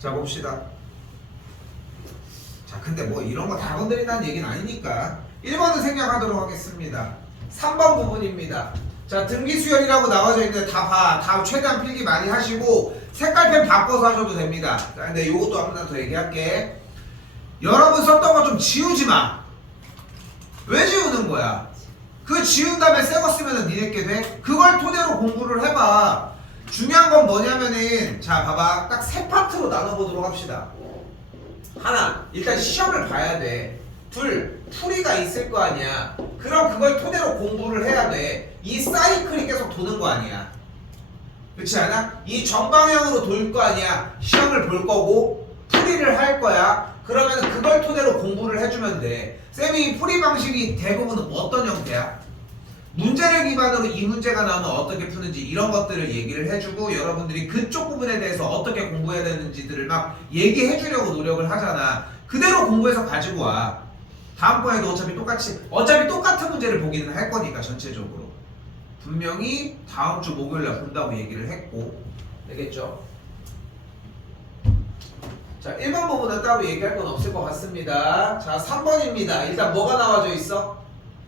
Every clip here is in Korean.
자 봅시다. 자 근데 뭐 이런 거 다 건드린다는 얘기는 아니니까 1번은 생략하도록 하겠습니다. 3번 부분입니다. 자 등기수열이라고 나와져 있는데 다 최대한 필기 많이 하시고 색깔펜 바꿔서 하셔도 됩니다. 자 근데 요것도 하나 더 얘기할게. 여러분 썼던 거 좀 지우지 마. 왜 지우는 거야? 그 지운 다음에 새 거 쓰면은 니네께 돼? 그걸 토대로 공부를 해봐. 중요한 건 뭐냐면은 자 봐봐 딱 세 파트로 나눠보도록 합시다. 하나 일단 시험을 봐야 돼. 둘 풀이가 있을 거 아니야. 그럼 그걸 토대로 공부를 해야 돼. 이 사이클이 계속 도는 거 아니야. 그렇지 않아? 이 정방향으로 돌 거 아니야. 시험을 볼 거고 풀이를 할 거야. 그러면 그걸 토대로 공부를 해주면 돼. 쌤이 풀이 방식이 대부분 어떤 형태야? 문제를 기반으로 이 문제가 나오면 어떻게 푸는지 이런 것들을 얘기를 해주고 여러분들이 그쪽 부분에 대해서 어떻게 공부해야 되는지들을 막 얘기해 주려고 노력을 하잖아. 그대로 공부해서 가지고 와. 다음번에도 어차피 똑같은 문제를 보기는 할 거니까 전체적으로. 분명히 다음 주 목요일날 본다고 얘기를 했고. 되겠죠? 자 1번 부분은 따로 얘기할 건 없을 것 같습니다. 자 3번입니다. 일단 뭐가 나와져 있어?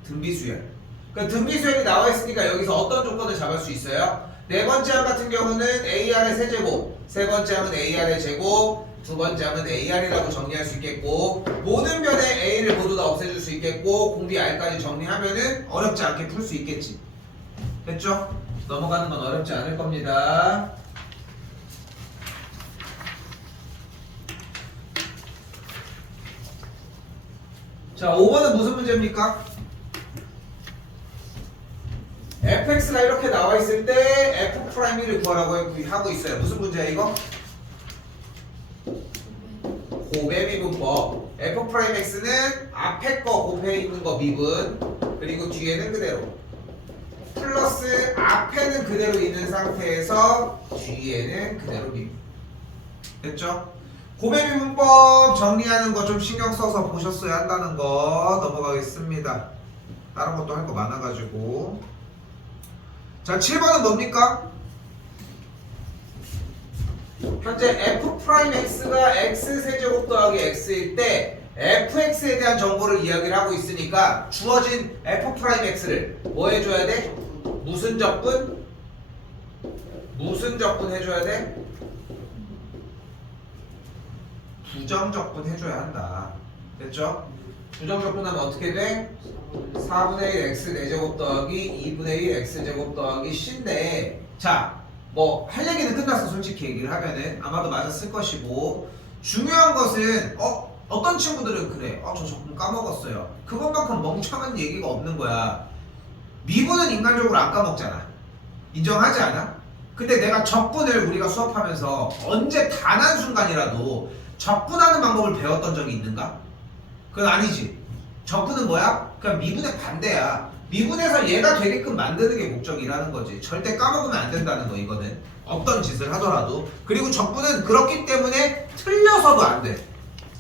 등비수열. 그 등비수열이 나와 있으니까 여기서 어떤 조건을 잡을 수 있어요? 네 번째 항 같은 경우는 AR의 세제곱, 세 번째 항은 AR의 제곱, 두 번째 항은 AR이라고 정리할 수 있겠고 모든 변의 A를 모두 다 없애줄 수 있겠고 공비 R까지 정리하면은 어렵지 않게 풀 수 있겠지. 됐죠? 넘어가는 건 어렵지 않을 겁니다. 자 5번은 무슨 문제입니까? fx가 이렇게 나와 있을 때 f'1을 구하라고 하고 있어요. 무슨 문제야 이거? 곱해미분법. f'x는 앞에 거 곱해 있는 거 미분 그리고 뒤에는 그대로 플러스 앞에는 그대로 있는 상태에서 뒤에는 그대로 미분. 됐죠? 곱해미분법 정리하는 거 좀 신경 써서 보셨어야 한다는 거 넘어가겠습니다. 다른 것도 할 거 많아가지고. 자 7번은 뭡니까? 현재 f'x가 x세제곱 더하기 x일 때 fx에 대한 정보를 이야기를 하고 있으니까 주어진 f'x를 뭐 해줘야 돼? 무슨 적분? 무슨 적분 해줘야 돼? 부정적분 해줘야 한다. 됐죠? 부정적분하면 어떻게 돼? 4분의 1 x 4제곱 더하기 2분의 1 x제곱 더하기 c인데 자 뭐 할 얘기는 끝났어. 솔직히 얘기를 하면은 아마도 맞았을 것이고 중요한 것은 어떤 친구들은 그래 저 적분 까먹었어요. 그것만큼 멍청한 얘기가 없는 거야. 미분은 인간적으로 안 까먹잖아. 인정하지 않아? 근데 내가 적분을 우리가 수업하면서 언제 단 한순간이라도 적분하는 방법을 배웠던 적이 있는가? 그건 아니지. 적분은 뭐야? 그냥 미분의 반대야. 미분해서 얘가 되게끔 만드는 게 목적이라는 거지. 절대 까먹으면 안 된다는 거 이거는. 어떤 짓을 하더라도. 그리고 적분은 그렇기 때문에 틀려서도 안 돼.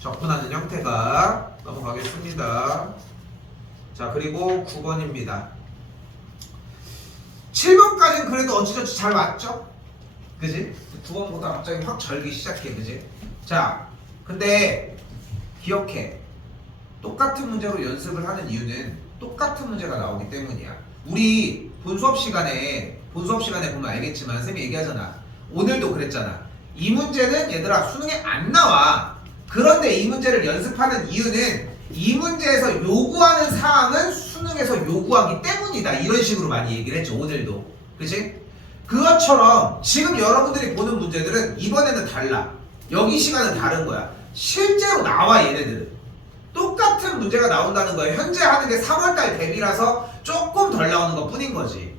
적분하는 형태가. 넘어가겠습니다. 자 그리고 9번입니다. 7번까지는 그래도 어찌저찌 잘 왔죠? 그지? 9번보다 갑자기 확 절기 시작해. 그지? 자 근데 기억해. 똑같은 문제로 연습을 하는 이유는 똑같은 문제가 나오기 때문이야. 우리 본 수업 시간에 보면 알겠지만 쌤이 얘기하잖아. 오늘도 그랬잖아. 이 문제는 얘들아 수능에 안 나와. 그런데 이 문제를 연습하는 이유는 이 문제에서 요구하는 사항은 수능에서 요구하기 때문이다. 이런 식으로 많이 얘기를 했죠. 오늘도. 그치? 그것처럼 지금 여러분들이 보는 문제들은 이번에는 달라. 여기 시간은 다른 거야. 실제로 나와 얘네들은. 똑같은 문제가 나온다는 거예요. 현재 하는 게 3월달 대비라서 조금 덜 나오는 것 뿐인 거지.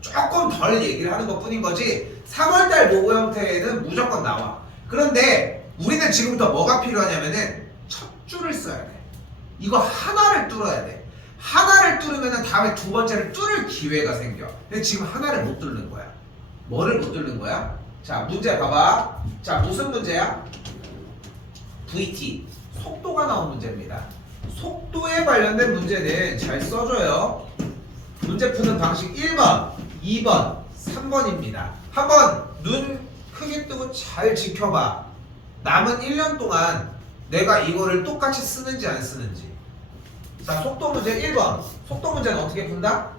조금 덜 얘기를 하는 것 뿐인 거지. 3월달 모고 형태에는 무조건 나와. 그런데 우리는 지금부터 뭐가 필요하냐면은 첫 줄을 써야 돼. 이거 하나를 뚫어야 돼. 하나를 뚫으면 다음에 두 번째를 뚫을 기회가 생겨. 근데 지금 하나를 못 뚫는 거야. 뭐를 못 뚫는 거야? 자 문제 봐봐. 자 무슨 문제야? VT 속도가 나온 문제입니다. 속도에 관련된 문제는 잘 써줘요. 문제 푸는 방식 1번, 2번, 3번입니다. 한번 눈 크게 뜨고 잘 지켜봐. 남은 1년 동안 내가 이거를 똑같이 쓰는지 안 쓰는지. 자, 속도 문제 1번. 속도 문제는 어떻게 푼다?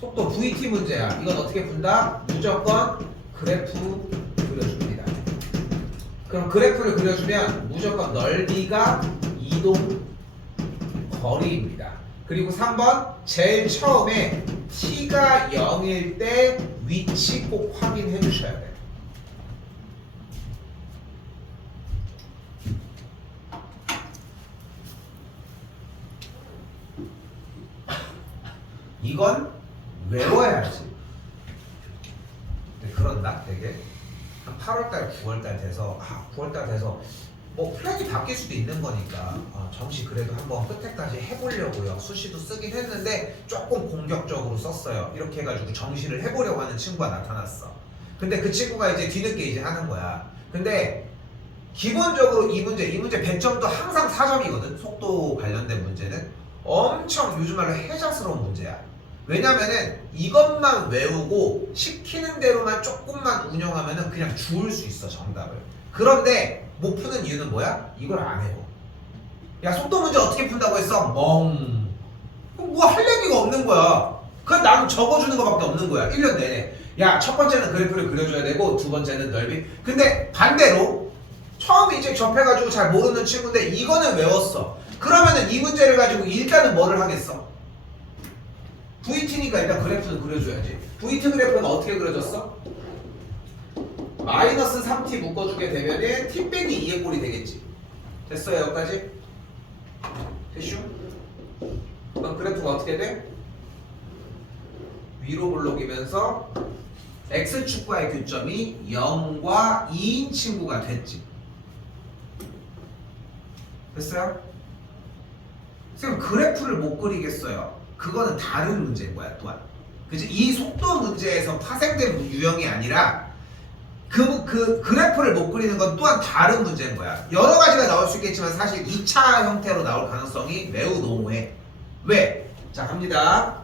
속도 VT 문제야. 이건 어떻게 푼다? 무조건 그래프 그려줍니다. 그럼 그래프를 그려주면 무조건 넓이가 이동 거리입니다. 그리고 3번 제일 처음에 t가 0일 때 위치 꼭 확인해 주셔야 돼요. 이건 외워야지. 근데 그런다 되게 한 8월달 9월달 돼서 9월달 돼서 뭐 플랜이 바뀔 수도 있는 거니까 정시 그래도 한번 끝에까지 해보려고요. 수시도 쓰긴 했는데 조금 공격적으로 썼어요. 이렇게 해가지고 정시를 해보려고 하는 친구가 나타났어. 근데 그 친구가 이제 뒤늦게 이제 하는 거야. 근데 기본적으로 이 문제 100점도 항상 4점이거든. 속도 관련된 문제는 엄청 요즘 말로 해자스러운 문제야. 왜냐면은 이것만 외우고 시키는 대로만 조금만 운영하면은 그냥 주울 수 있어 정답을. 그런데 못 푸는 이유는 뭐야? 이걸 안 해요. 야, 속도 문제 어떻게 푼다고 했어? 멍. 뭐 할 얘기가 없는 거야. 그냥 나는 적어주는 거밖에 없는 거야. 1년 내내. 야, 첫 번째는 그래프를 그려줘야 되고 두 번째는 넓이. 근데 반대로 처음에 이제 접해가지고 잘 모르는 친구인데 이거는 외웠어. 그러면은 이 문제를 가지고 일단은 뭐를 하겠어? VT니까 일단 그래프는 그려줘야지. VT 그래프는 어떻게 그려졌어? 마이너스 3t 묶어주게 되면은 t 빼기 2의 꼴이 되겠지. 됐어요 여기까지? 됐슈? 그럼 그래프가 어떻게 돼? 위로 볼록이면서 x축과의 교점이 0과 2인 친구가 됐지. 됐어요? 지금 그래프를 못 그리겠어요. 그거는 다른 문제인 거야 또한. 그치? 이 속도 문제에서 파생된 유형이 아니라 그 그래프를 못 그리는 건 또한 다른 문제인 거야. 여러 가지가 나올 수 있겠지만 사실 2차 형태로 나올 가능성이 매우 농후해. 왜? 자 갑니다.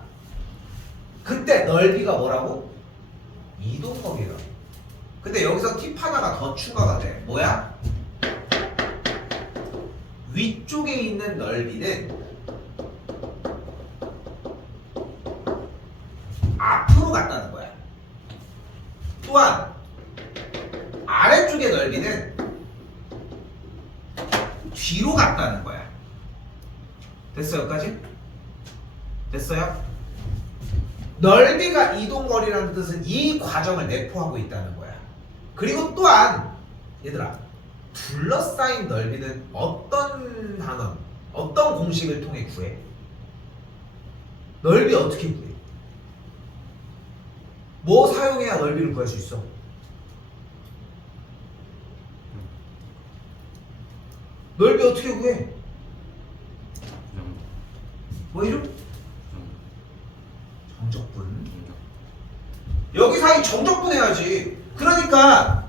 그때 넓이가 뭐라고? 이동거리라고. 근데 여기서 팁 하나가 더 추가가 돼. 뭐야? 위쪽에 있는 넓이는 앞으로 갔다는 거야. 또한 아래쪽의 넓이는 뒤로 갔다는 거야. 됐어요? 여기까지? 됐어요? 넓이가 이동거리라는 뜻은 이 과정을 내포하고 있다는 거야. 그리고 또한 얘들아 둘러싸인 넓이는 어떤 단원, 어떤 공식을 통해 구해? 넓이 어떻게 구해? 뭐 사용해야 넓이를 구할 수 있어? 넓이 어떻게 구해? 뭐 이름? 정적분. 여기 사이 정적분 해야지. 그러니까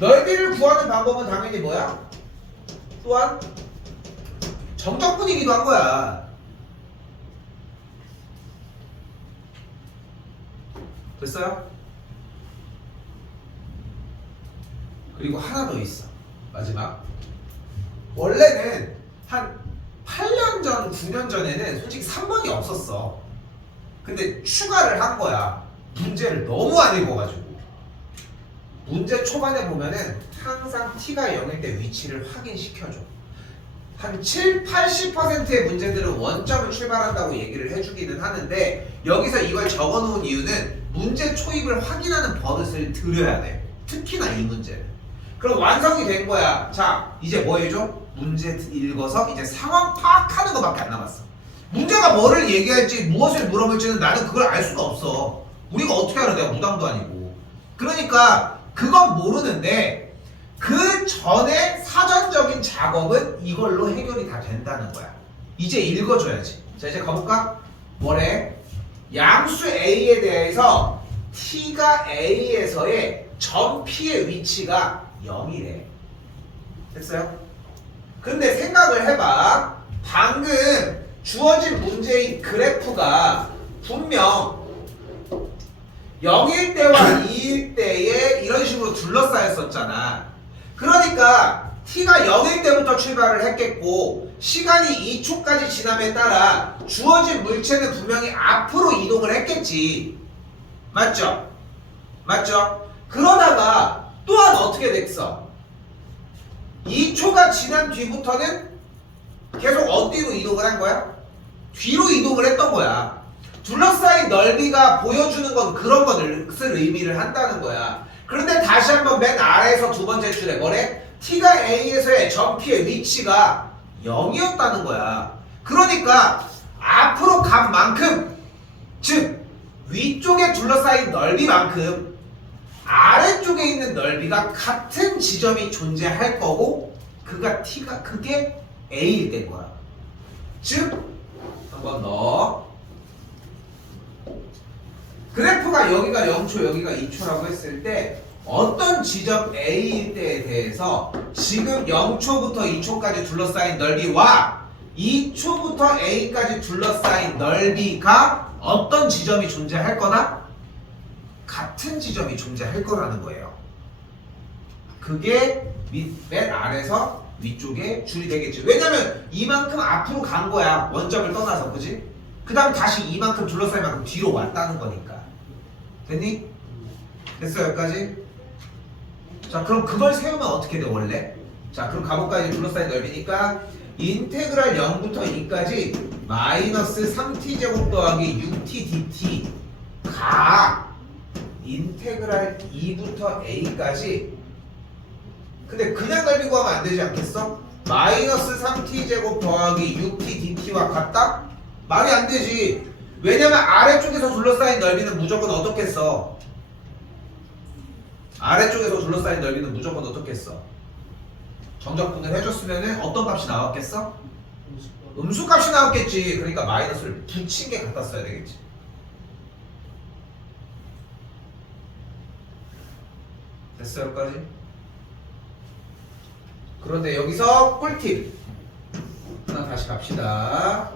넓이를 구하는 방법은 당연히 뭐야? 또한 정적분이기도 한 거야. 됐어요? 그리고 하나 더 있어. 마지막. 원래는 한 8년 전, 9년 전에는 솔직히 3번이 없었어. 근데 추가를 한 거야. 문제를 너무 안 읽어가지고. 문제 초반에 보면은 항상 t가 0일 때 위치를 확인시켜줘. 한 7, 80%의 문제들은 원점을 출발한다고 얘기를 해주기는 하는데 여기서 이걸 적어놓은 이유는 문제 초입을 확인하는 버릇을 들여야 돼. 특히나 이 문제는. 그럼 완성이 된 거야. 자, 이제 뭐 해줘? 문제 읽어서 이제 상황 파악하는 것밖에 안 남았어. 문제가 뭐를 얘기할지 무엇을 물어볼지는 나는 그걸 알 수가 없어. 우리가 어떻게 알아? 내가 무당도 아니고. 그러니까 그건 모르는데 그 전에 사전적인 작업은 이걸로 해결이 다 된다는 거야. 이제 읽어줘야지. 자 이제 가볼까? 뭐래? 양수 A에 대해서 T가 A에서의 점 P의 위치가 0이래. 됐어요? 근데 생각을 해봐. 방금 주어진 문제의 그래프가 분명 0일 때와 2일 때에 이런 식으로 둘러싸였었잖아. 그러니까 t가 0일 때부터 출발을 했겠고 시간이 2초까지 지남에 따라 주어진 물체는 분명히 앞으로 이동을 했겠지. 맞죠? 맞죠? 그러다가 또한 어떻게 됐어? 2초가 지난 뒤부터는 계속 어디로 이동을 한 거야? 뒤로 이동을 했던 거야. 둘러싸인 넓이가 보여주는 건 그런 것을 의미를 한다는 거야. 그런데 다시 한번 맨 아래에서 두 번째 줄에 뭐래? t가 a에서의 점피의 위치가 0이었다는 거야. 그러니까 앞으로 간 만큼, 즉 위쪽에 둘러싸인 넓이만큼 아래쪽에 있는 넓이가 같은 지점이 존재할 거고 그게 a일 땐 거야. 즉 한 번 더 그래프가 여기가 0초 여기가 2초라고 했을 때 어떤 지점 A일 때에 대해서 지금 0초부터 2초까지 둘러싸인 넓이와 2초부터 A까지 둘러싸인 넓이가 어떤 지점이 존재할 거다? 같은 지점이 존재할 거라는 거예요. 그게 맨 아래서 위쪽에 줄이 되겠지. 왜냐면 이만큼 앞으로 간 거야. 원점을 떠나서. 그지? 그 다음 다시 이만큼 둘러싸인 만큼 뒤로 왔다는 거니까. 됐니? 됐어 여기까지? 자 그럼 그걸 세우면 어떻게 돼 원래? 자 그럼 가볼까? 이제 둘러싸인 넓이니까 인테그랄 0부터 2까지 마이너스 3t제곱 더하기 6t dt가 인테그랄 2부터 a까지 근데 그냥 넓이 구하면 안 되지 않겠어? 마이너스 3t제곱 더하기 6t dt와 같다? 말이 안 되지. 왜냐면 아래쪽에서 둘러싸인 넓이는 무조건 어떻겠어? 아래쪽에서 둘러싸인 넓이는 무조건 어떻겠어? 정적분을 해줬으면은 어떤 값이 나왔겠어? 음수값이 나왔겠지. 그러니까 마이너스를 붙인 게 갖다 써야 되겠지. 됐어요 여기까지? 그런데 여기서 꿀팁 하나 다시 갑시다.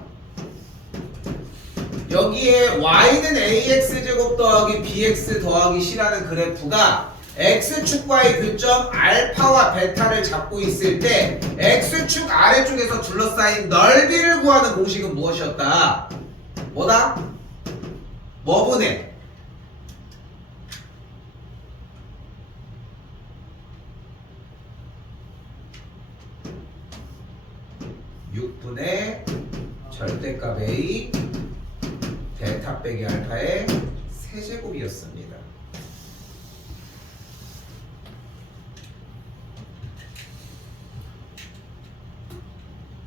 여기에 y는 ax제곱 더하기 bx 더하기 c라는 그래프가 x축과의 교점 알파와 베타를 잡고 있을 때 x축 아래쪽에서 둘러싸인 넓이를 구하는 공식은 무엇이었다? 뭐다? 뭐분의? 6분의 절대값 a 베타 빼기 알파의 세제곱이었습니다.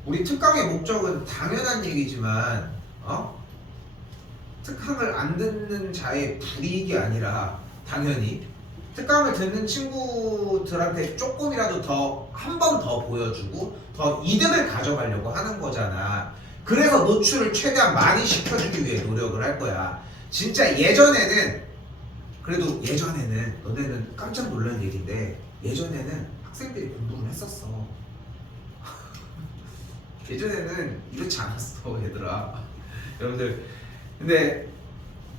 우리 특강의 목적은 당연한 얘기지만 특강을 안 듣는 자의 불이익이 아니라 당연히 특강을 듣는 친구들한테 조금이라도 더 한 번 더 보여주고 더 이득을 가져가려고 하는 거잖아. 그래서 노출을 최대한 많이 시켜주기 위해 노력을 할 거야. 진짜 예전에는 그래도 예전에는 너네는 깜짝 놀란 얘기인데 예전에는 학생들이 공부를 했었어. 예전에는 이렇지 않았어 얘들아. 여러분들 근데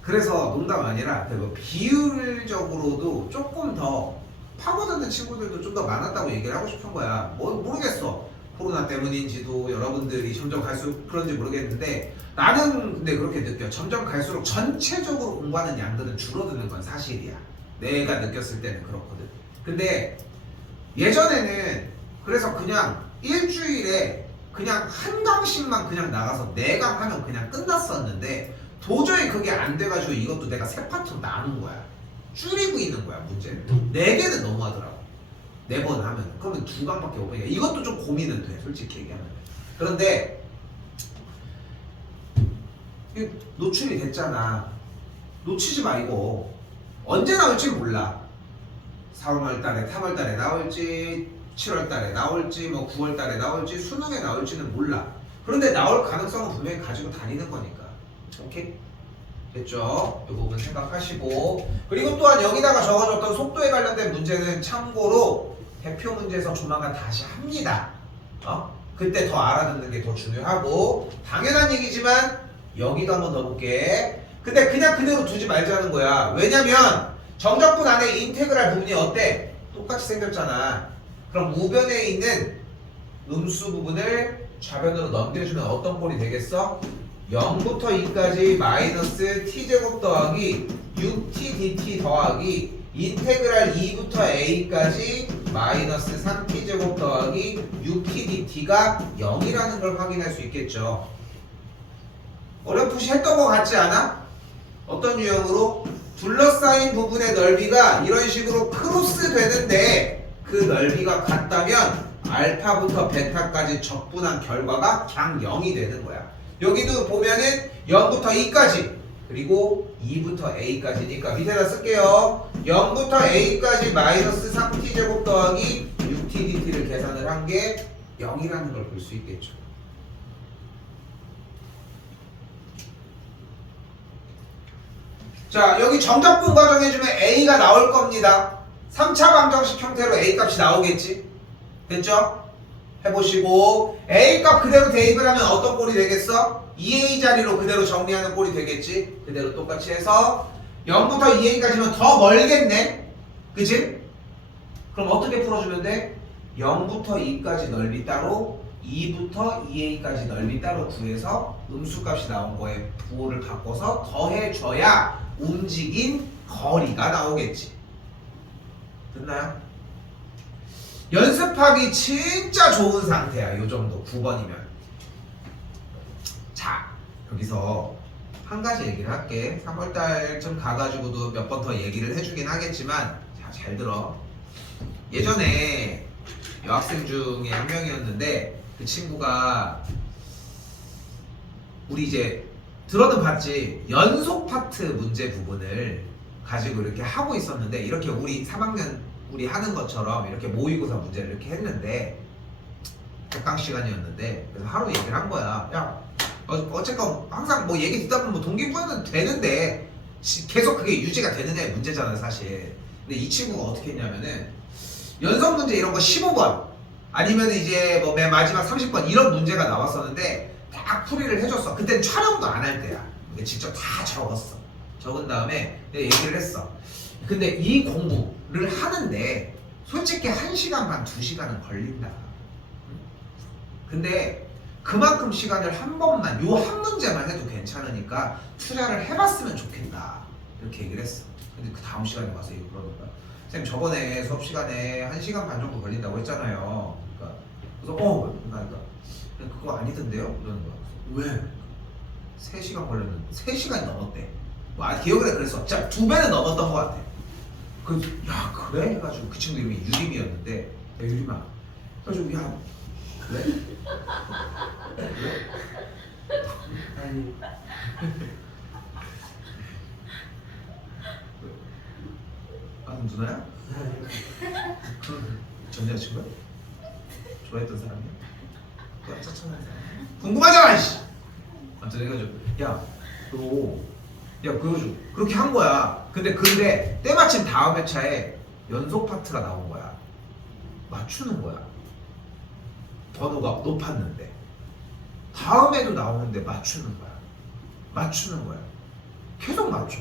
그래서 농담 아니라 뭐 비율적으로도 조금 더 파고드는 친구들도 좀 더 많았다고 얘기를 하고 싶은 거야. 뭐 모르겠어. 코로나 때문인지도 여러분들이 점점 갈수록 그런지 모르겠는데 나는 근데 그렇게 느껴. 점점 갈수록 전체적으로 공부하는 양들은 줄어드는 건 사실이야. 내가 느꼈을 때는 그렇거든. 근데 예전에는 그래서 그냥 일주일에 그냥 한 강씩만 그냥 나가서 4강 하면 그냥 끝났었는데 도저히 그게 안 돼가지고 이것도 내가 3파트로 나눈 거야. 줄이고 있는 거야 문제는. 4개는 너무하더라고. 4번 하면 그러면 2강밖에 못 보니까 이것도 좀 고민은 돼 솔직히 얘기하면. 그런데 노출이 됐잖아. 놓치지 마. 이거 언제 나올지 몰라. 4월 달에 3월 달에 나올지 7월 달에 나올지 뭐 9월 달에 나올지 수능에 나올지는 몰라. 그런데 나올 가능성은 분명히 가지고 다니는 거니까. 오케이? 됐죠? 이 부분 생각하시고 그리고 또한 여기다가 적어줬던 속도에 관련된 문제는 참고로 대표 문제에서 조만간 다시 합니다. 그때 더 알아듣는 게 더 중요하고 당연한 얘기지만 여기도 한번 더 볼게. 근데 그냥 그대로 두지 말자는 거야. 왜냐면 정적분 안에 인테그랄 부분이 어때? 똑같이 생겼잖아. 그럼 우변에 있는 음수 부분을 좌변으로 넘겨주면 어떤 꼴이 되겠어? 0부터 2까지 마이너스 t제곱 더하기 6t dt 더하기 인테그랄 2부터 a까지 마이너스 3t제곱 더하기 6t dt가 0이라는 걸 확인할 수 있겠죠. 어렴풋이 했던 것 같지 않아? 어떤 유형으로? 둘러싸인 부분의 넓이가 이런 식으로 크로스 되는데 그 넓이가 같다면 알파부터 베타까지 적분한 결과가 그냥 0이 되는 거야. 여기도 보면은 0부터 2까지 그리고 2부터 a까지니까 밑에다 쓸게요. 0부터 a까지 마이너스 3t제곱 더하기 6tdt를 계산을 한 게 0이라는 걸 볼 수 있겠죠. 자, 여기 정적분 과정해주면 a가 나올 겁니다. 3차 방정식 형태로 a 값이 나오겠지. 됐죠? 해보시고 a 값 그대로 대입을 하면 어떤 꼴이 되겠어? 2a 자리로 그대로 정리하는 꼴이 되겠지. 그대로 똑같이 해서 0부터 2a까지면 더 멀겠네. 그치? 그럼 어떻게 풀어주면 돼? 0부터 2까지 넓이 따로 2부터 2a까지 넓이 따로 구해서 음수값이 나온 거에 부호를 바꿔서 더해줘야 움직인 거리가 나오겠지. 됐나요? 연습하기 진짜 좋은 상태야. 요 정도 9번이면. 자, 여기서 한 가지 얘기를 할게. 3월달쯤 가가지고도 몇 번 더 얘기를 해주긴 하겠지만, 자, 잘 들어. 예전에 여학생 중에 한 명이었는데 그 친구가 우리 이제 들어는 봤지, 연속 파트 문제 부분을 가지고 이렇게 하고 있었는데, 이렇게 우리 3학년 우리 하는 것처럼 이렇게 모의고사 문제를 이렇게 했는데 격강 시간이었는데, 그래서 하루 얘기를 한 거야. 야, 어쨌건 항상 뭐 얘기 듣다 보면 뭐 동기부여는 되는데 계속 그게 유지가 되느냐의 문제잖아요, 사실. 근데 이 친구가 어떻게 했냐면은 연속 문제 이런 거 15번 아니면 이제 뭐 맨 마지막 30번 이런 문제가 나왔었는데 딱 풀이를 해줬어. 그땐 촬영도 안 할 때야. 근데 직접 다 적었어. 적은 다음에 내가 얘기를 했어. 근데 이 공부를 하는데 솔직히 1시간 반, 2시간은 걸린다. 근데 그만큼 시간을 한 번만, 요 한 문제만 해도 괜찮으니까 투자를 해봤으면 좋겠다. 이렇게 얘기를 했어. 근데 그 다음 시간에 와서 이거 그러는 거야. 선생님, 저번에 수업 시간에 1시간 반 정도 걸린다고 했잖아요. 그래서 그러니까 그거 아니던데요? 이러는 거야. 왜? 3시간 걸렸는데 3시간이 넘었대. 기억을 해. 그래서 진짜 2배는 넘었던 것 같아. 그래서 야, 그래? 해가지고 그 친구 이름이 유림이었는데, 야, 유림아, 그래가지고 야, 그래? 그래? 아니 누나야? 전 여자친구야? 좋아했던 사람이야? 짝짝한 사람? 궁금하잖아, 이씨! 아무튼 해가지고 그래가지고 그렇게 한 거야. 근데 때마침 다음 회차에 연속 파트가 나온 거야. 맞추는 거야. 번호가 높았는데 다음에도 나오는데 맞추는 거야. 계속 맞춰.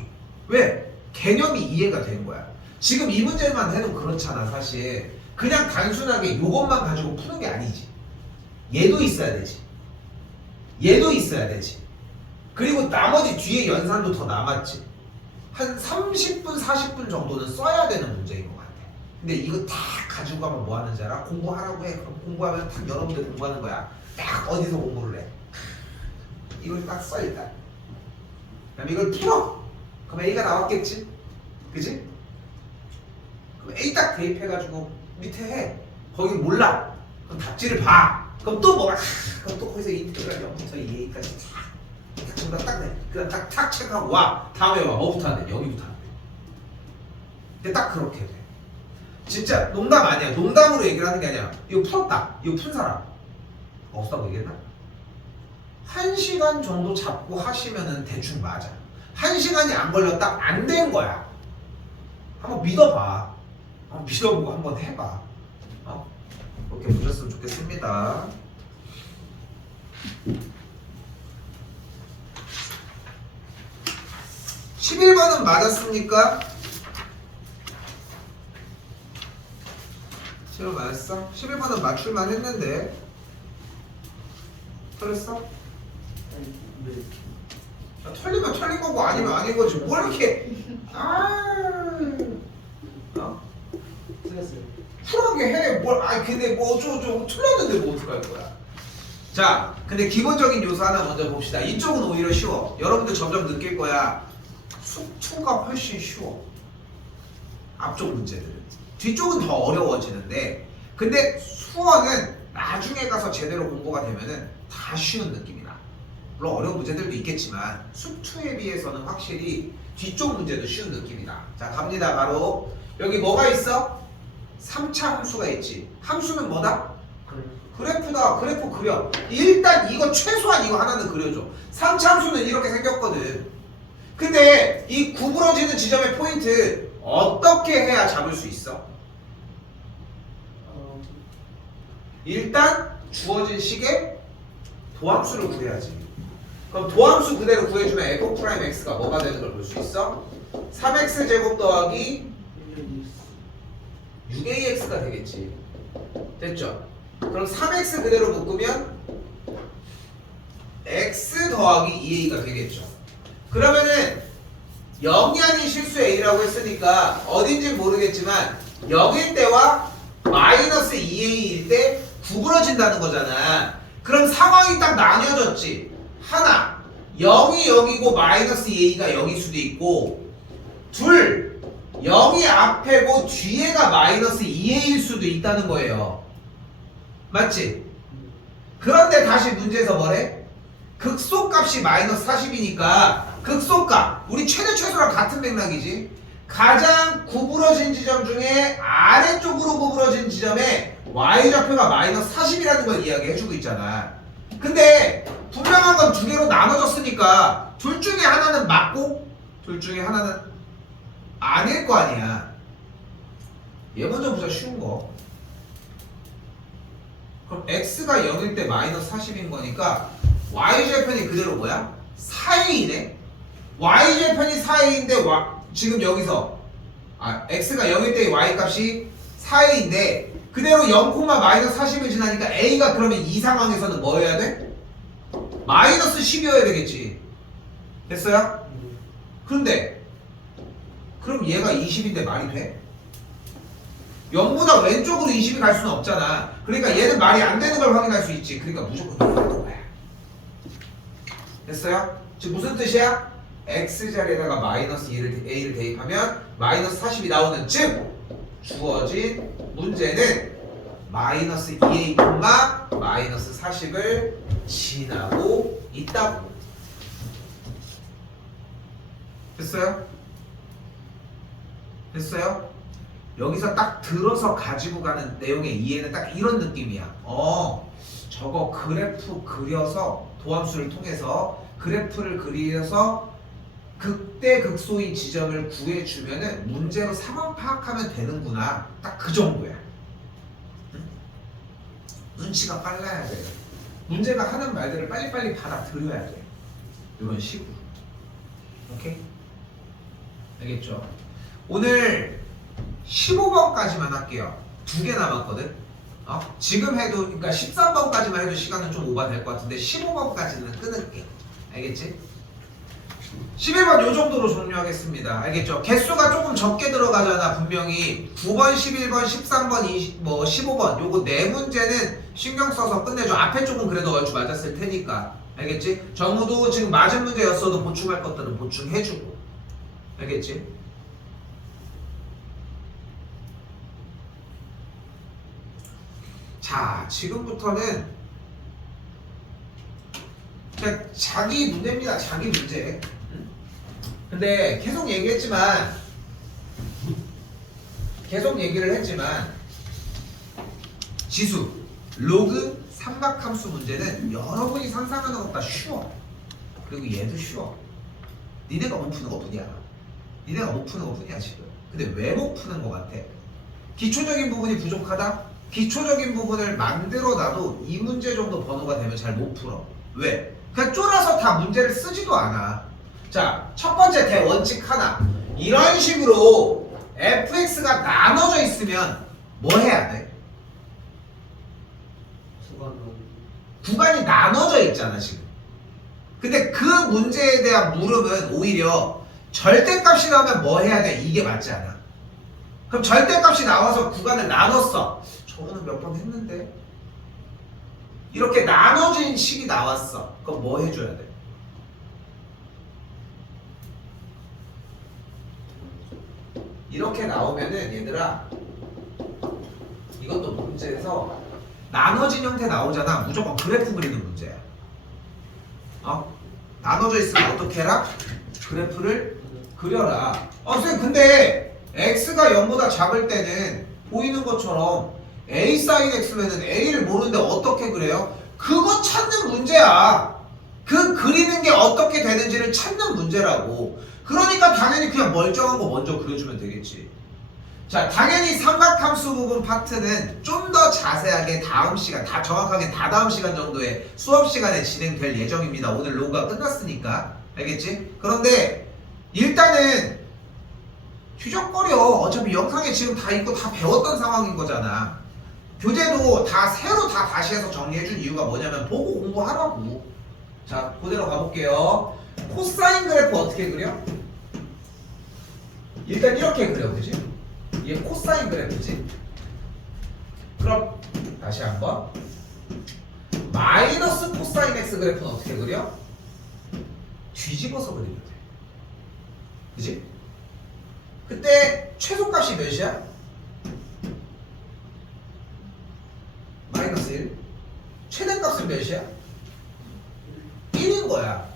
왜? 개념이 이해가 된 거야. 지금 이 문제만 해도 그렇잖아. 사실 그냥 단순하게 요것만 가지고 푸는 게 아니지. 얘도 있어야 되지. 그리고 나머지 뒤에 연산도 더 남았지. 한 30분, 40분 정도는 써야 되는 문제인 것 같아. 근데 이거 다 가지고 가면 뭐 하는지 알아? 공부하라고 해. 그럼 공부하면 딱 여러분들 공부하는 거야. 딱 어디서 공부를 해. 이걸 딱 써, 일단. 그다음에 이걸 풀어. 그럼 A가 나왔겠지? 그지? 그럼 A 딱 대입해가지고 밑에 해. 거기 몰라. 그럼 답지를 봐. 그럼 또 뭐가? 그럼 또 거기서 인테그랄 0부터 2a까지 정답 딱 내. 그다음 딱 체크하고 와. 다음에 와. 뭐부터 안 돼? 여기부터 안 돼. 근데 딱 그렇게 돼. 진짜 농담 아니야. 농담으로 얘기를 하는 게 아니야. 이거 풀었다. 이거 푼 사람 없다고 얘기했나? 1시간 정도 잡고 하시면은 대충 맞아. 1시간이 안 걸렸다? 안 된 거야. 한번 믿어봐. 믿어보고 한번 해봐. 이렇게 보셨으면 좋겠습니다. 11번은 맞았습니까? 시험 안 했어? 11번은 맞출만 했는데 틀렸어? 네. 야, 털리면 털린 거고 아니면 아닌 거지 뭘 이렇게 어? 틀렸어요. 쿨하게 해. 뭘 아니 근데 뭐 어쩌고 틀렸는데 뭐 어떡할 거야. 자 근데 기본적인 요소 하나 먼저 봅시다. 이쪽은 오히려 쉬워. 여러분들 점점 느낄 거야. 수투가 훨씬 쉬워. 앞쪽 문제들은 뒤쪽은 더 어려워지는데 근데 수어는 나중에 가서 제대로 공부가 되면은 다 쉬운 느낌이다. 물론 어려운 문제들도 있겠지만 수투에 비해서는 확실히 뒤쪽 문제도 쉬운 느낌이다. 자 갑니다. 바로 여기 뭐가 있어? 3차 함수가 있지. 함수는 뭐다? 그래프다. 그래프 그려. 일단 이거 최소한 이거 하나는 그려줘. 3차 함수는 이렇게 생겼거든. 근데 이 구부러지는 지점의 포인트 어떻게 해야 잡을 수 있어? 일단 주어진 식의 도함수를 구해야지. 그럼 도함수 그대로 구해주면 f'(x가 뭐가 되는 걸 볼 수 있어? 3x 제곱 더하기 6ax가 되겠지. 됐죠? 그럼 3x 그대로 묶으면 x 더하기 2a가 되겠죠. 그러면은 0이 아닌 실수 a라고 했으니까 어딘진 모르겠지만 0일 때와 마이너스 2a일 때 구부러진다는 거잖아. 그럼 상황이 딱 나뉘어졌지. 하나 0이 여기고 마이너스 2a가 여기 수도 있고 둘 0이 앞에고 뒤에가 마이너스 2a일 수도 있다는 거예요. 맞지? 그런데 다시 문제에서 뭐래? 극소값이 마이너스 40이니까 극소값 우리 최대 최소랑 같은 맥락이지. 가장 구부러진 지점 중에 아래쪽으로 구부러진 지점에 y좌표가 마이너스 40이라는 걸 이야기해주고 있잖아. 근데 분명한 건 두 개로 나눠졌으니까 둘 중에 하나는 맞고 둘 중에 하나는 아닐 거 아니야. 얘 먼저 보자. 쉬운 거. 그럼 x가 0일 때 마이너스 40인 거니까 y좌편이 그대로 뭐야? 4a네. y좌편이 4a인데 지금 여기서 x가 0일 때 y 값이 4a인데 그대로 0, 마이너스 40을 지나니까 a가 그러면 이 상황에서는 뭐여야 돼? 마이너스 10이어야 되겠지. 됐어요? 그런데 그럼 얘가 20인데 말이 돼? 0보다 왼쪽으로 20이 갈 수는 없잖아. 그러니까 얘는 말이 안 되는 걸 확인할 수 있지. 그러니까 무조건 이거 하는 거야. 됐어요? 지금 무슨 뜻이야? x자리에다가 마이너스 a를 대입하면 마이너스 40이 나오는 즉 주어진 문제는 마이너스 2a, 마이너스 40을 지나고 있다고. 됐어요? 됐어요? 여기서 딱 들어서 가지고 가는 내용의 이해는 딱 이런 느낌이야. 저거 그래프 그려서 도함수를 통해서 그래프를 그려서 극대극소인 지점을 구해주면은 문제로 상황 파악하면 되는구나. 딱 그 정도야. 응? 눈치가 빨라야 돼. 문제가 하는 말들을 빨리빨리 받아들여야 돼. 이런 식으로. 오케이? 알겠죠? 오늘 15번까지만 할게요. 2개 남았거든. 지금 해도 그러니까 13번까지만 해도 시간은 좀 오버될 것 같은데 15번까지는 끊을게. 알겠지? 11번 요 정도로 종료하겠습니다. 알겠죠? 개수가 조금 적게 들어가잖아. 분명히 9번, 11번, 13번, 15번 요거 네 문제는 신경 써서 끝내줘. 앞에 쪽은 그래도 얼추 맞았을 테니까. 알겠지? 정우도 지금 맞은 문제였어도 보충할 것들은 보충해주고. 알겠지? 자, 지금부터는 그냥 자기 문제입니다. 자기 문제. 근데 계속 얘기를 했지만 지수, 로그, 삼각함수 문제는 여러분이 상상하는 것보다 쉬워. 그리고 얘도 쉬워. 니네가 못 푸는 것뿐이야. 니네가 못 푸는 것뿐이야 지금. 근데 왜 못 푸는 것 같아? 기초적인 부분이 부족하다? 기초적인 부분을 만들어놔도 이 문제 정도 번호가 되면 잘 못 풀어. 왜? 그냥 쫄아서 다 문제를 쓰지도 않아. 자, 첫 번째 대원칙 하나. 이런 식으로 fx가 나눠져 있으면 뭐 해야 돼? 구간이 나눠져 있잖아 지금. 근데 그 문제에 대한 물음은 오히려 절대값이 나오면 뭐 해야 돼? 이게 맞지 않아? 그럼 절대값이 나와서 구간을 나눴어. 저거는 몇 번 했는데 이렇게 나눠진 식이 나왔어. 그럼 뭐 해줘야 돼? 이렇게 나오면은 얘들아 이것도 문제에서 나눠진 형태 나오잖아. 무조건 그래프 그리는 문제야. 나눠져 있으면 어떻게 해라? 그래프를 그려라. 선생님 근데 x가 0보다 작을 때는 보이는 것처럼 a sin x면은 a를 모르는데 어떻게 그래요? 그거 찾는 문제야. 그 그리는 게 어떻게 되는지를 찾는 문제라고. 그러니까 당연히 그냥 멀쩡한 거 먼저 그려주면 되겠지. 자, 당연히 삼각함수 부분 파트는 좀 더 자세하게 다음 시간, 정확하게 다다음 시간 정도의 수업 시간에 진행될 예정입니다. 오늘 로그가 끝났으니까. 알겠지? 그런데 일단은 휴적거려. 어차피 영상에 지금 다 있고 다 배웠던 상황인 거잖아. 교재도 다 새로 다 다시 해서 정리해준 이유가 뭐냐면 보고 공부하라고. 자, 그대로 가볼게요. 코사인 그래프 어떻게 그려? 일단 이렇게 그려, 그지? 얘 코사인 그래프지? 그럼 다시 한번 마이너스 코사인 x 그래프는 어떻게 그려? 뒤집어서 그리면 돼. 그지? 그때 최소값이 몇이야? 마이너스 1. 최대값은 몇이야? 1인 거야.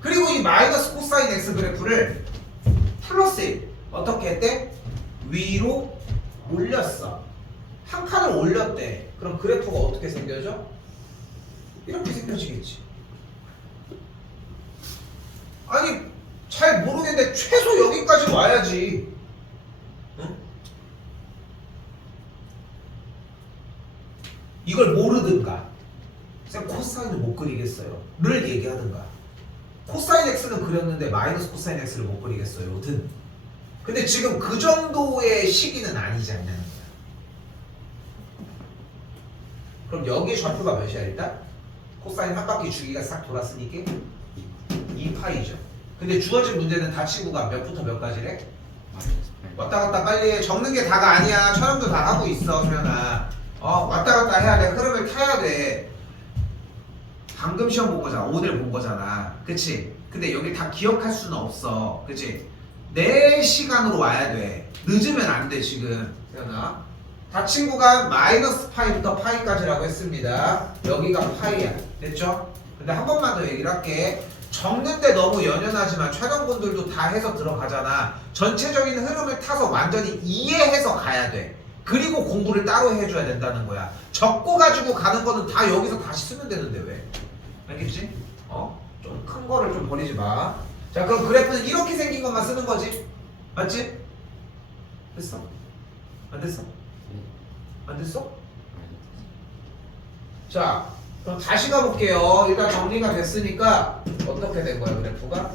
그리고 이 마이너스 코사인 x 그래프를 플러스 1 어떻게 했대? 위로 올렸어. 한 칸을 올렸대. 그럼 그래프가 어떻게 생겨져? 이렇게 생겨지겠지. 아니 잘 모르겠는데 최소 여기까지 와야지. 응? 이걸 모르든가 쌤 코사인을 못 그리겠어요 를 얘기하든가 코사인 x는 그렸는데 마이너스 코사인 x를 못 그리겠어요 든. 근데 지금 그 정도의 시기는 아니지 않냐는 거야. 그럼 여기의 좌표가 몇이야 일단? 코사인 한 바퀴 주기가 싹 돌았으니까 2파이죠. 근데 주어진 문제는 다 친구가 몇부터 몇까지래? 왔다 갔다 빨리 해. 적는 게 다가 아니야. 촬영도 다 하고 있어 소연아. 왔다 갔다 해야 돼. 흐름을 타야 돼. 방금 시험 본 거잖아. 오늘 본 거잖아. 그치? 근데 여기 다 기억할 수는 없어. 그치? 내 시간으로 와야 돼. 늦으면 안 돼 지금. 소연아. 닫힌 구간 마이너스 파이부터 파이까지라고 했습니다. 여기가 파이야. 됐죠? 근데 한 번만 더 얘기를 할게. 적는데 너무 연연하지만 촬영분들도 다 해서 들어가잖아. 전체적인 흐름을 타서 완전히 이해해서 가야 돼. 그리고 공부를 따로 해줘야 된다는 거야. 적고 가지고 가는 거는 다 여기서 다시 쓰면 되는데 왜? 알겠지? 좀 큰 거를 좀 버리지 마. 자, 그럼 그래프는 이렇게 생긴 것만 쓰는 거지? 맞지? 됐어? 안 됐어? 안 됐어? 자, 그럼 다시 가볼게요. 일단 정리가 됐으니까 어떻게 된 거야 그래프가?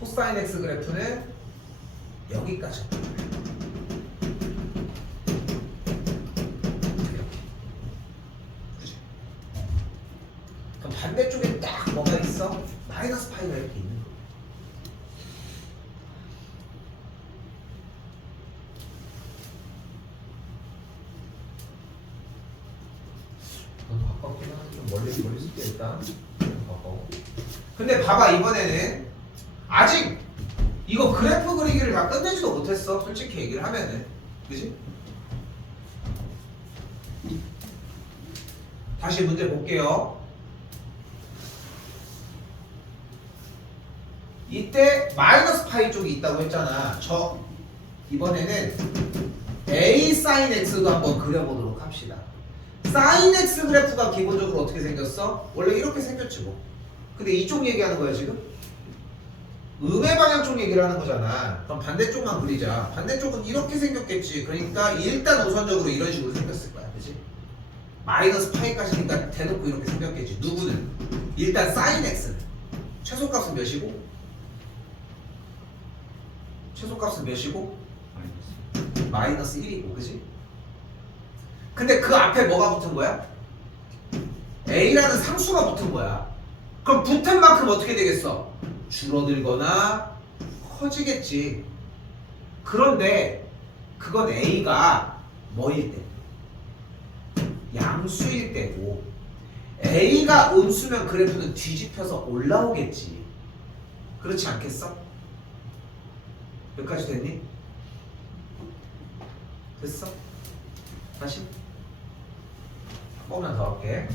코사인 x 그래프는 여기까지. 이렇게. 그치? 그럼 반대쪽에 딱 뭐가 있어? 마이너스 파이가 이렇게 있는 거야. 가깝긴 한데 좀 멀리 쓸게 일단. 가까워. 근데 봐봐 이번에는 아직 이거 그래프 그리기를 다 끝내지도 못했어. 솔직히 얘기를 하면은. 그지? 다시 문제 볼게요. 이때 마이너스 파이 쪽이 있다고 했잖아. 이번에는 a sin x도 한번 그려보도록 합시다. sin x 그래프가 기본적으로 어떻게 생겼어? 원래 이렇게 생겼지 뭐. 근데 이쪽 얘기하는 거야 지금? 음의 방향 쪽 얘기를 하는 거잖아. 그럼 반대쪽만 그리자. 반대쪽은 이렇게 생겼겠지. 그러니까 일단 우선적으로 이런 식으로 생겼을 거야. 그치? 마이너스 파이까지니까 대놓고 이렇게 생겼겠지. 누구는? 일단 sin x는 최소값은 몇이고? 최소값은 몇이고? 마이너스 1이고 그치? 근데 그 앞에 뭐가 붙은 거야? A라는 상수가 붙은 거야. 그럼 붙은 만큼 어떻게 되겠어? 줄어들거나 커지겠지. 그런데 그건 A가 뭐일 때? 양수일 때고, A가 음수면 그래프는 뒤집혀서 올라오겠지. 그렇지 않겠어? 여기까지 됐니? 됐어? 다시? 한 번만 더 할게.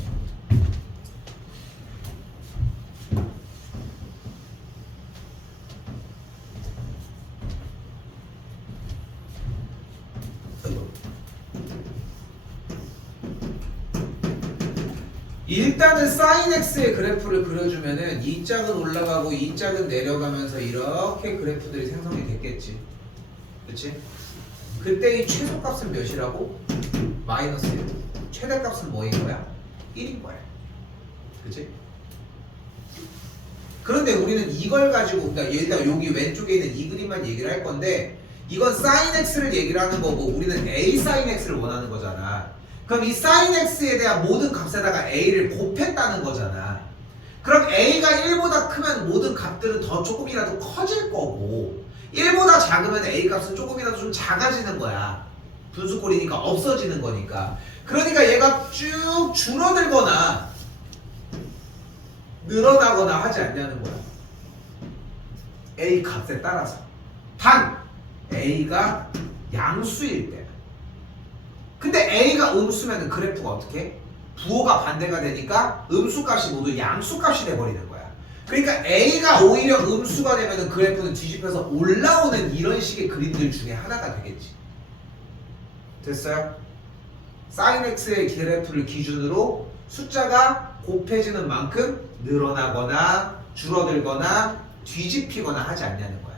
일단은 sin x의 그래프를 그려주면은 이 짝은 올라가고 이 짝은 내려가면서 이렇게 그래프들이 생성이 됐겠지. 그치? 그때 이 최소값은 몇이라고? 마이너스 1. 최대값은 뭐인 거야? 1인 거야. 그치? 그런데 우리는 이걸 가지고, 그러니까 일단 여기 왼쪽에 있는 이 그림만 얘기를 할 건데, 이건 sin x를 얘기를 하는 거고 우리는 a sin x를 원하는 거잖아. 그럼 이 sin x에 대한 모든 값에다가 a를 곱했다는 거잖아. 그럼 a가 1보다 크면 모든 값들은 더 조금이라도 커질 거고, 1보다 작으면 a 값은 조금이라도 좀 작아지는 거야. 분수꼴이니까 없어지는 거니까. 그러니까 얘가 쭉 줄어들거나 늘어나거나 하지 않냐는 거야. a 값에 따라서. 단 a가 양수일 때. 근데 a가 음수면 그래프가 어떻게 해? 부호가 반대가 되니까 음수값이 모두 양수값이 돼버리는 거야. 그러니까 a가 오히려 음수가 되면 그래프는 뒤집혀서 올라오는 이런 식의 그림들 중에 하나가 되겠지. 됐어요? sin x의 그래프를 기준으로 숫자가 곱해지는 만큼 늘어나거나 줄어들거나 뒤집히거나 하지 않냐는 거야.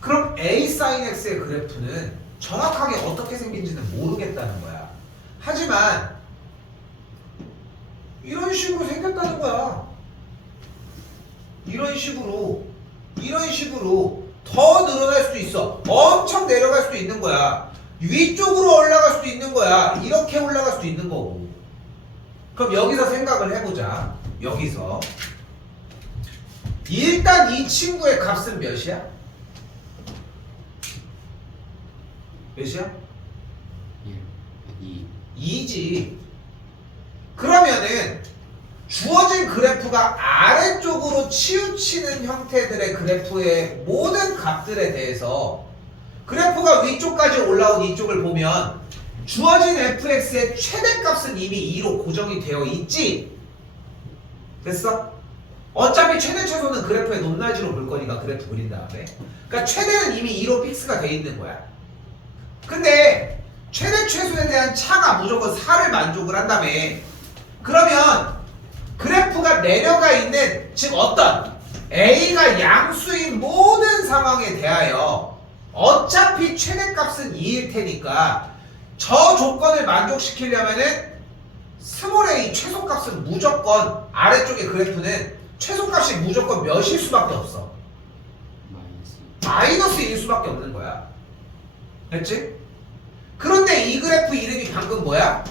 그럼 a sin x의 그래프는 정확하게 어떻게 생긴지는 모르겠다는 거야. 하지만 이런 식으로 생겼다는 거야. 이런 식으로 더 늘어날 수도 있어. 엄청 내려갈 수도 있는 거야. 위쪽으로 올라갈 수도 있는 거야. 이렇게 올라갈 수도 있는 거고. 그럼 여기서 생각을 해보자. 여기서 일단 이 친구의 값은 몇이야? 몇이야? 2지. 그러면은 주어진 그래프가 아래쪽으로 치우치는 형태들의 그래프의 모든 값들에 대해서 그래프가 위쪽까지 올라온 이쪽을 보면 주어진 fx의 최대값은 이미 2로 고정이 되어 있지. 됐어? 어차피 최대 최소는 그래프의 높낮이로 볼 거니까 그래프 그린 다음에. 그러니까 최대는 이미 2로 픽스가 돼 있는 거야. 근데 최대 최소에 대한 차가 무조건 4를 만족을 한다며. 그러면 그래프가 내려가 있는, 즉 어떤 a가 양수인 모든 상황에 대하여 어차피 최대값은 2일 테니까 저 조건을 만족시키려면은 스몰 a 최소값은 무조건, 아래쪽의 그래프는 최소값이 무조건 몇일 수밖에 없어? 마이너스일 수밖에 없는 거야. 됐지? 그런데 이 그래프 이름이 방금 뭐야?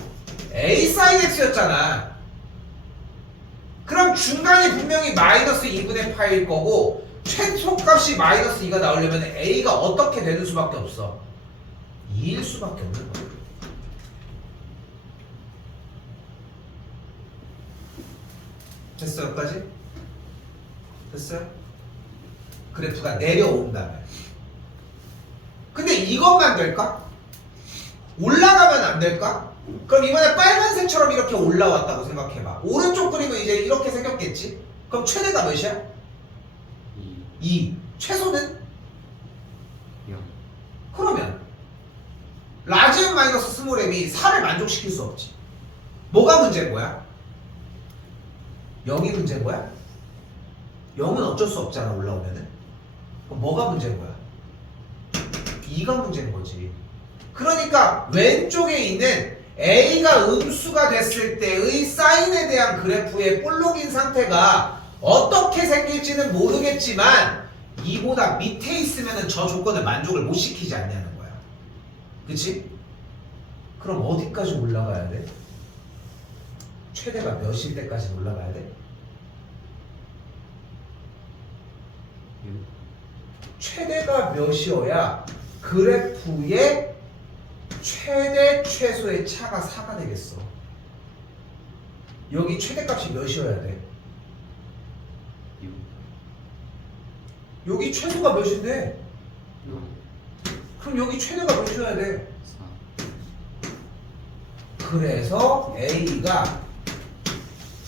a sin x였잖아. 그럼 중간이 분명히 마이너스 2분의 파일 거고 최소값이 마이너스 2가 나오려면 a가 어떻게 되는 수밖에 없어? 2일 수밖에 없는 거야. 됐어? 여기까지? 됐어요? 그래프가 내려온다면. 근데 이것만 될까? 올라가면 안 될까? 그럼 이번에 빨간색처럼 이렇게 올라왔다고 생각해봐. 오른쪽 그림은 이제 이렇게 생겼겠지? 그럼 최대가 몇이야? 2. 최소는? 0. 그러면 라지 M 마이너스 스몰 m이 4를 만족시킬 수 없지. 뭐가 문제인 거야? 0이 문제인 거야? 0은 어쩔 수 없잖아, 올라오면은. 그럼 뭐가 문제인 거야? 2가 문제인 거지. 그러니까 왼쪽에 있는 a가 음수가 됐을 때의 사인에 대한 그래프의 볼록인 상태가 어떻게 생길지는 모르겠지만 2보다 밑에 있으면 저 조건을 만족을 못 시키지 않냐는 거야. 그치? 그럼 어디까지 올라가야 돼? 최대가 몇일 때까지 올라가야 돼? 6. 최대가 몇이어야 그래프의 최대 최소의 차가 4가 되겠어. 여기 최대값이 몇이어야 돼? 6. 여기 최소가 몇인데? 6. 그럼 여기 최대가 몇이어야 돼? 4. 그래서 A가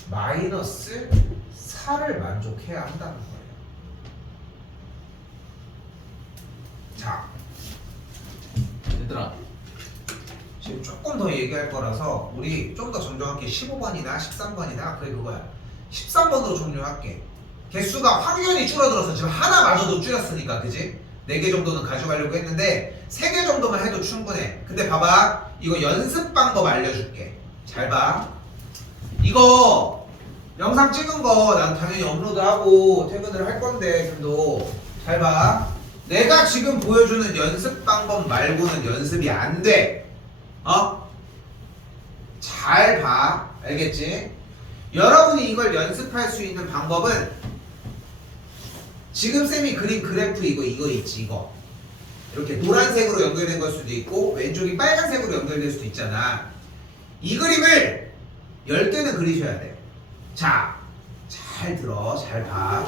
마이너스 4를 만족해야 한다는 거예요. 자, 얘들아, 지금 조금 더 얘기할 거라서 우리 좀 더 정정하게 15번이나 13번이나 그래 그거야. 13번으로 종료할게. 개수가 확연히 줄어들어서 지금 하나마저도 줄였으니까, 그지? 4개 정도는 가져가려고 했는데 3개 정도만 해도 충분해. 근데 봐봐, 이거 연습 방법 알려줄게. 잘 봐. 이거 영상 찍은 거 난 당연히 업로드하고 퇴근을 할 건데, 지금도 잘 봐. 내가 지금 보여주는 연습 방법 말고는 연습이 안 돼. 잘 봐. 알겠지? 여러분이 이걸 연습할 수 있는 방법은 지금 쌤이 그린 그래프 이거 있지, 이거. 이렇게 노란색으로 연결된 걸 수도 있고 왼쪽이 빨간색으로 연결될 수도 있잖아. 이 그림을 10개는 그리셔야 돼. 자, 잘 들어. 잘 봐.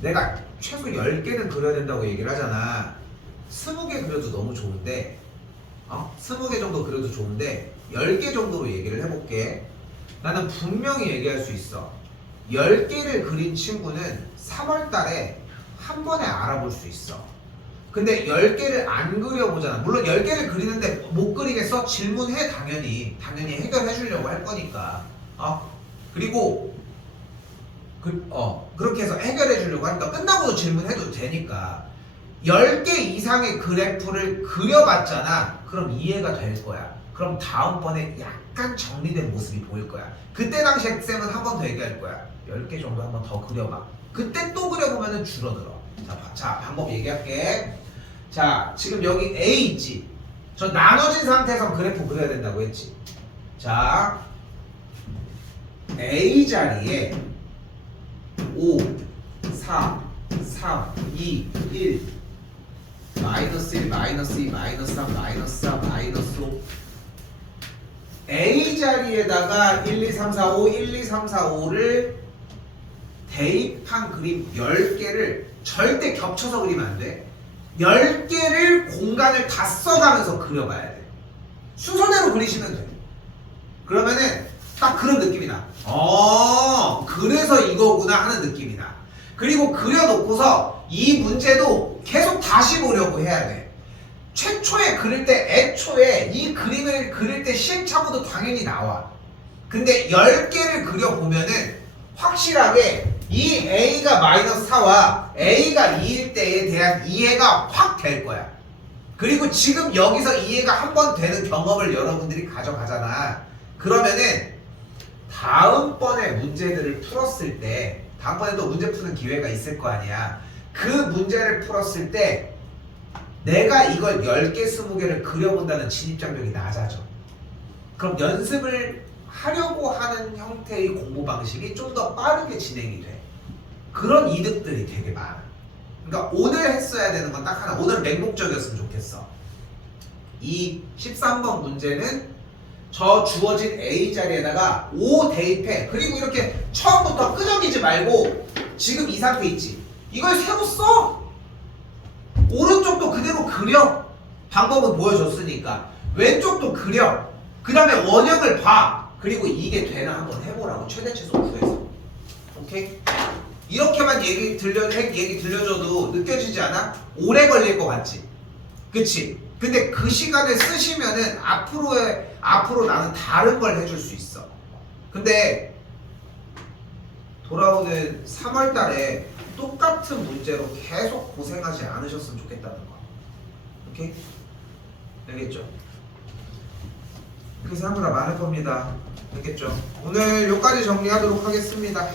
내가 최소 10개는 그려야 된다고 얘기를 하잖아. 20개 그려도 너무 좋은데 20개 정도 그려도 좋은데 10개 정도로 얘기를 해볼게. 나는 분명히 얘기할 수 있어. 10개를 그린 친구는 3월 달에 한 번에 알아볼 수 있어. 근데 10개를 안 그려보잖아. 물론 10개를 그리는데 못 그리겠어? 질문해. 당연히 해결해 주려고 할 거니까. 그리고 그렇게 해서 해결해 주려고 하니까 끝나고도 질문해도 되니까. 10개 이상의 그래프를 그려봤잖아. 그럼 이해가 될 거야. 그럼 다음번에 약간 정리된 모습이 보일 거야. 그때 당시에 쌤은 한 번 더 얘기할 거야. 10개 정도 한 번 더 그려봐. 그때 또 그려보면 줄어들어. 자, 방법 얘기할게. 자, 지금 여기 A 있지? 저 나눠진 상태에서 그래프 그려야 된다고 했지? 자, A 자리에 5, 4, 3, 2, 1 마이너스 1, 마이너스 2, 마이너스 3, 마이너스 4, 마이너스 5 A 자리에다가 1, 2, 3, 4, 5, 1, 2, 3, 4, 5를 대입한 그림 10개를 절대 겹쳐서 그리면 안 돼. 10개를 공간을 다 써가면서 그려봐야 돼. 순서대로 그리시면 돼. 그러면은 딱 그런 느낌이 나. 그래서 이거구나 하는 느낌이 나. 그리고 그려놓고서 이 문제도 계속 다시 보려고 해야 돼. 최초에 그릴 때 애초에 이 그림을 그릴 때 시행착오도 당연히 나와. 근데 10개를 그려보면은 확실하게 이 A가 마이너스 4와 A가 2일 때에 대한 이해가 확 될 거야. 그리고 지금 여기서 이해가 한 번 되는 경험을 여러분들이 가져가잖아. 그러면은 다음번에 문제들을 풀었을 때 다음번에도 문제 푸는 기회가 있을 거 아니야. 그 문제를 풀었을 때 내가 이걸 10개, 20개를 그려본다는 진입장벽이 낮아져. 그럼 연습을 하려고 하는 형태의 공부 방식이 좀 더 빠르게 진행이 돼. 그런 이득들이 되게 많아. 그러니까 오늘 했어야 되는 건 딱 하나. 오늘은 맹목적이었으면 좋겠어. 이 13번 문제는 저 주어진 A 자리에다가 5 대입해. 그리고 이렇게 처음부터 끄적이지 말고 지금 이 상태 있지? 이걸 새로 써! 오른쪽도 그대로 그려. 방법은 보여줬으니까. 왼쪽도 그려. 그 다음에 원형을 봐. 그리고 이게 되나 한번 해보라고. 최대 최소 구해서. 오케이? 이렇게만 얘기 들려줘도 느껴지지 않아? 오래 걸릴 것 같지? 그치? 근데 그 시간을 쓰시면은 앞으로 나는 다른 걸 해줄 수 있어. 근데 돌아오는 3월 달에 똑같은 문제로 계속 고생하지 않으셨으면 좋겠다는 거. 오케이? 알겠죠? 그 생각보다 많을 겁니다. 알겠죠? 오늘 여기까지 정리하도록 하겠습니다.